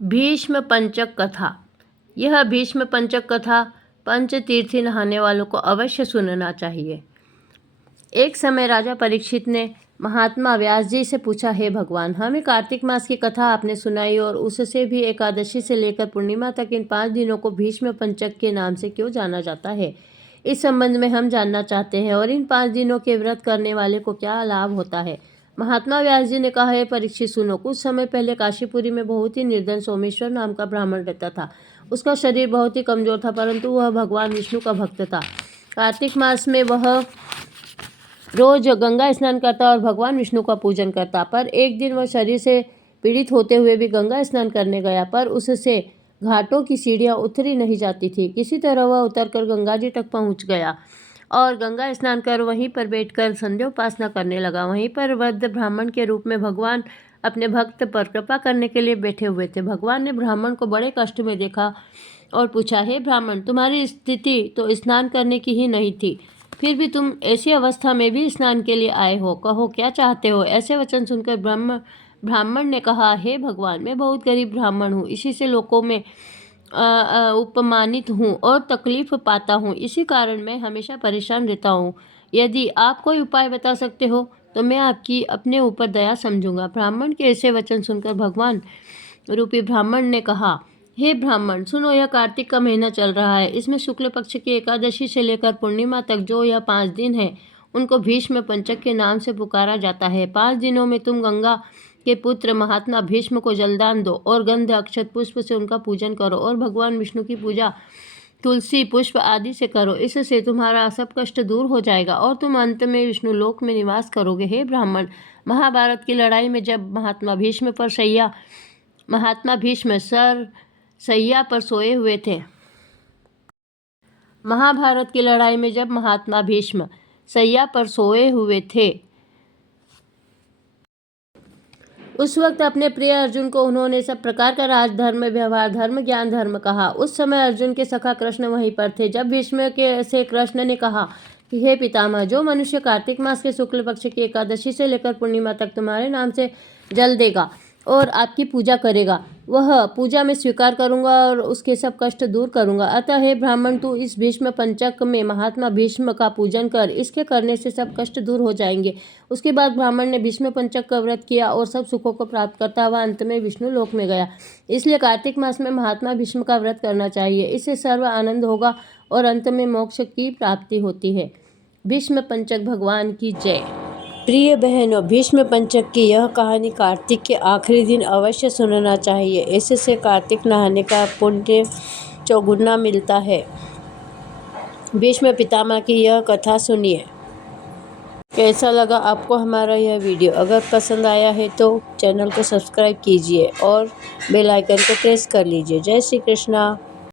भीष्म पंचक कथा। यह भीष्म पंचक कथा पंचतीर्थी नहाने वालों को अवश्य सुनना चाहिए। एक समय राजा परीक्षित ने महात्मा व्यास जी से पूछा, हे भगवान, हमें कार्तिक मास की कथा आपने सुनाई और उससे भी एकादशी से लेकर पूर्णिमा तक इन 5 दिनों को भीष्म पंचक के नाम से क्यों जाना जाता है? इस संबंध में हम जानना चाहते हैं और इन 5 दिनों के व्रत करने वाले को क्या लाभ होता है। महात्मा व्यास जी ने कहा, हे परीक्षित सुनो, कुछ समय पहले काशीपुरी में बहुत ही निर्धन सोमेश्वर नाम का ब्राह्मण रहता था। उसका शरीर बहुत ही कमजोर था, परंतु वह भगवान विष्णु का भक्त था। कार्तिक मास में वह रोज गंगा स्नान करता और भगवान विष्णु का पूजन करता। पर एक दिन वह शरीर से पीड़ित होते हुए भी गंगा स्नान करने गया, पर उससे घाटों की सीढ़ियां उतरी नहीं जाती थी। किसी तरह वह उतरकर गंगा जी तक पहुंच गया और गंगा स्नान कर वहीं पर बैठकर संध्योपासना करने लगा। वहीं पर वृद्ध ब्राह्मण के रूप में भगवान अपने भक्त पर कृपा करने के लिए बैठे हुए थे। भगवान ने ब्राह्मण को बड़े कष्ट में देखा और पूछा, हे ब्राह्मण, तुम्हारी स्थिति तो स्नान करने की ही नहीं थी, फिर भी तुम ऐसी अवस्था में भी स्नान के लिए आए हो, कहो क्या चाहते हो? ऐसे वचन सुनकर ब्राह्मण ने कहा, हे भगवान, मैं बहुत गरीब ब्राह्मण हूँ, इसी से लोगों में उपमानित हूँ और तकलीफ पाता हूँ, इसी कारण मैं हमेशा परेशान रहता हूँ। यदि आप कोई उपाय बता सकते हो तो मैं आपकी अपने ऊपर दया समझूंगा। ब्राह्मण के ऐसे वचन सुनकर भगवान रूपी ब्राह्मण ने कहा, हे ब्राह्मण सुनो, यह कार्तिक का महीना चल रहा है। इसमें शुक्ल पक्ष की एकादशी से लेकर पूर्णिमा तक जो यह 5 दिन है उनको भीष्म पंचक के नाम से पुकारा जाता है। 5 दिनों में तुम गंगा के पुत्र महात्मा भीष्म को जलदान दो और गंध अक्षत पुष्प से उनका पूजन करो और भगवान विष्णु की पूजा तुलसी पुष्प आदि से करो। इससे तुम्हारा सब कष्ट दूर हो जाएगा और तुम अंत में विष्णु लोक में निवास करोगे। हे ब्राह्मण, महाभारत की लड़ाई में जब महात्मा भीष्म सैया पर सोए हुए थे, महाभारत की लड़ाई में जब महात्मा भीष्म सैया पर सोए हुए थे, उस वक्त अपने प्रिय अर्जुन को उन्होंने सब प्रकार का राजधर्म, व्यवहार धर्म, ज्ञान धर्म कहा। उस समय अर्जुन के सखा कृष्ण वहीं पर थे। जब भीष्म के से कृष्ण ने कहा कि हे पितामह, जो मनुष्य कार्तिक मास के शुक्ल पक्ष की एकादशी से लेकर पूर्णिमा तक तुम्हारे नाम से जल देगा और आपकी पूजा करेगा, वह पूजा में स्वीकार करूंगा और उसके सब कष्ट दूर करूंगा। अतः हे ब्राह्मण, तू इस भीष्म पंचक में महात्मा भीष्म का पूजन कर, इसके करने से सब कष्ट दूर हो जाएंगे। उसके बाद ब्राह्मण ने भीष्म पंचक का व्रत किया और सब सुखों को प्राप्त करता हुआ अंत में विष्णु लोक में गया। इसलिए कार्तिक मास में महात्मा भीष्म का व्रत करना चाहिए। इससे सर्व आनंद होगा और अंत में मोक्ष की प्राप्ति होती है। भीष्म पंचक भगवान की जय। प्रिय बहनों, भीष्म पंचक की यह कहानी कार्तिक के आखिरी दिन अवश्य सुनना चाहिए। इससे कार्तिक नहाने का पुण्य चौगुना मिलता है। भीष्म पितामह की यह कथा सुनिए। कैसा लगा आपको हमारा यह वीडियो? अगर पसंद आया है तो चैनल को सब्सक्राइब कीजिए और बेल आइकन को प्रेस कर लीजिए। जय श्री कृष्णा।